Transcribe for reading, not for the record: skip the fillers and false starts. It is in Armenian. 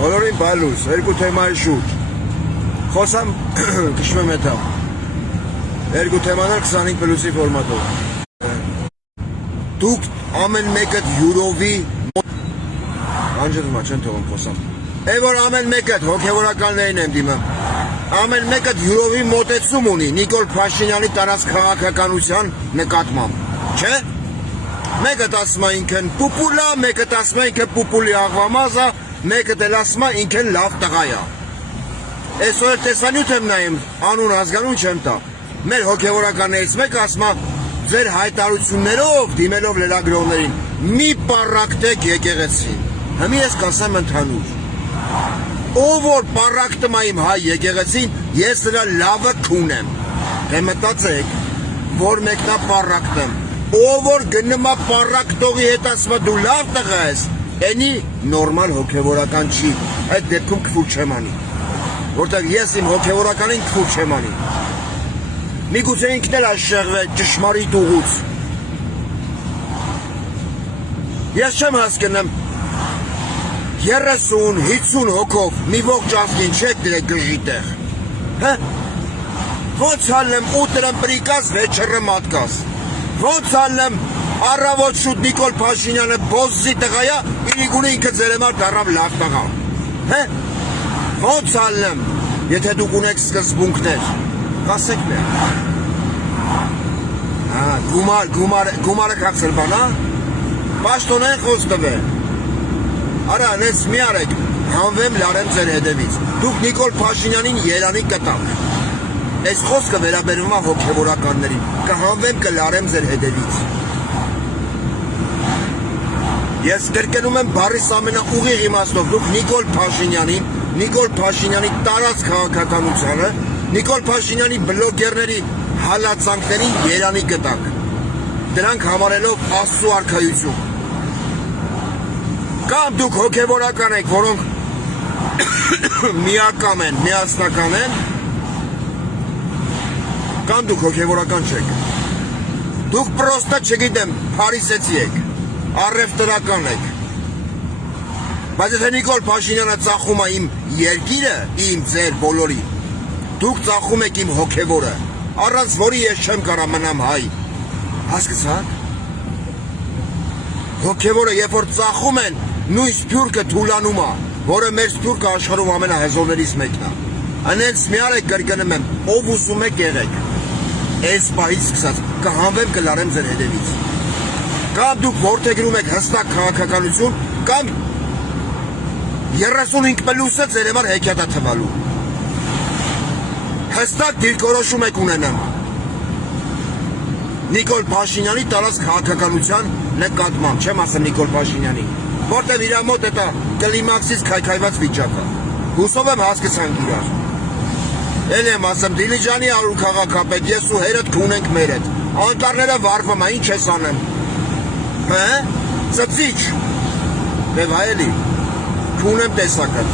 Բոլորին բալուս, երկու թեմայի շուրջ։ Խոսամ քշում եմ հետա։ Երկու թեմաներ 25+-ի ֆորմատով։ Դուք ամեն մեկը յուրովի անջրմա չեն թողում խոսամ։ Է որ ամեն մեկը հոգևորականներին եմ դիմը։ Ամեն մեկը յուրովի մոտեցում ունի Նիկոլ Փաշինյանի տարած քաղաքականության նկատմամբ, չէ՞։ Մեկը ասում է ինքն պուպուլա, մեկը ասում է ինքն պուպուլի աղվամազա, մեկը դել ասում է ինքն լավ տղա է։ Այսօր տեսանյութ եմ նայում, անուն ազգանուն չեմ տա։ Մեր հոգևորականներից մեկը ասում է ձեր հայտարարություններով դիմելով լրագրողներին մի պառակտեք եկեղեցին։ Հիմա ես կասեմ ընդհանուր։ Ով որ պառակտում է իմ հայ եկեղեցին, ես նրա լավը քունեմ։ Դե մտածեք, որ մեկնա պառակտում։ Ով որ գնում է պառակտողի հետ ասում է դու լավ տղա ես, այնի նորմալ հոգևորական չի։ Այդ դեպքում քֆուր չեմ անի։ Որտեղ ես իմ հոգևորականին քֆուր չեմ անի։ Միգուցե ինքն էլ աշեղվե ճշմարիտ ուղուց։ Ես չեմ հասկանում 30-50 հոգով մի ողջ ազգին չեք դրեք գժի տեղ։ Հա։ Ոնց ալեմ ուտրեմ պրիկաս վեճերը մատկաս։ Ոնց ալեմ առավոտ շուտ Նիկոլ Փաշինյանը բոզզի տղայա, իրիգունի ինքը ձերեմար դարավ լավ տղա։ Հա։ Ոնց ալեմ, եթե դուք ունեք սկզբունքներ, կասեք մեր։ Հա, գումարը կացել բան, հա։ Պաշտոնեն խոս տվե։ Արա, նենց մի արեք, հանվեմ լարեմ ձեր հետևից։ Դուք Նիկոլ Փաշինյանին երանի կտաք։ Այս խոսքը վերաբերվում է հոգևորականներին։ Կհանվեմ կլարեմ ձեր հետևից։ Ես կրկնում եմ բառիս ամենաուղիղ իմաստով, դուք Նիկոլ Փաշինյանի տարած քաղաքականությանը, Նիկոլ Փաշինյանի բլոգերների հալածանքներին երանի կտաք։ Դրանք համարելով Աստծո արքայություն։ Կամ դուք հոգևորական եք, որոնք միակամ են, միասնական են, կամ դուք հոգևորական չեք։ Դուք պրոստը չգիտեմ, փարիսեցի եք, առևտրական եք։ Բայց եթե Նիկոլ Փաշինյանը ծախում է իմ երկիրը, իմ ձեր բոլորի, դուք ծախում եք իմ հոգևորը, առանց որի ես չեմ կարա մնամ հայ։ Հասկացաք։ Հոգևորը երբ որ ծախում են, նույն սփյուռքը թուլանում է, որը մեր սփյուռքը աշխարհում ամենահզորներից մեկն է։ Անենց մի արեք կրկնում եմ, ով ուզում եք եղեք։ Այս պահից սկսած կհանվեմ կլարեմ ձեր հետևից։ Կամ դուք որդեգրում եք հստակ քաղաքականություն, կամ 35+-ը ձեր համար հեքիաթ է թվալու։ Հստակ դիրքորոշում եք ունենամ Նիկոլ Փաշինյանի տարած քաղաքականության նկատմամբ, չեմ ասում Նիկոլ Փաշինյանի, որտեղ իր մոտ է կլիմաքսից քայքայված վիճակը։ Հուսով եմ հասկացանք իրար։ Էլ եմ ասում Դիլիջանի արու քաղաքապետ, ես ու հերդ քունենք մեր հետ։ Անտառները վառվում է, ինչ ես անեմ։ Հա? Ծծիչ։ Դե վայելի։ Քունեմ տեսակը։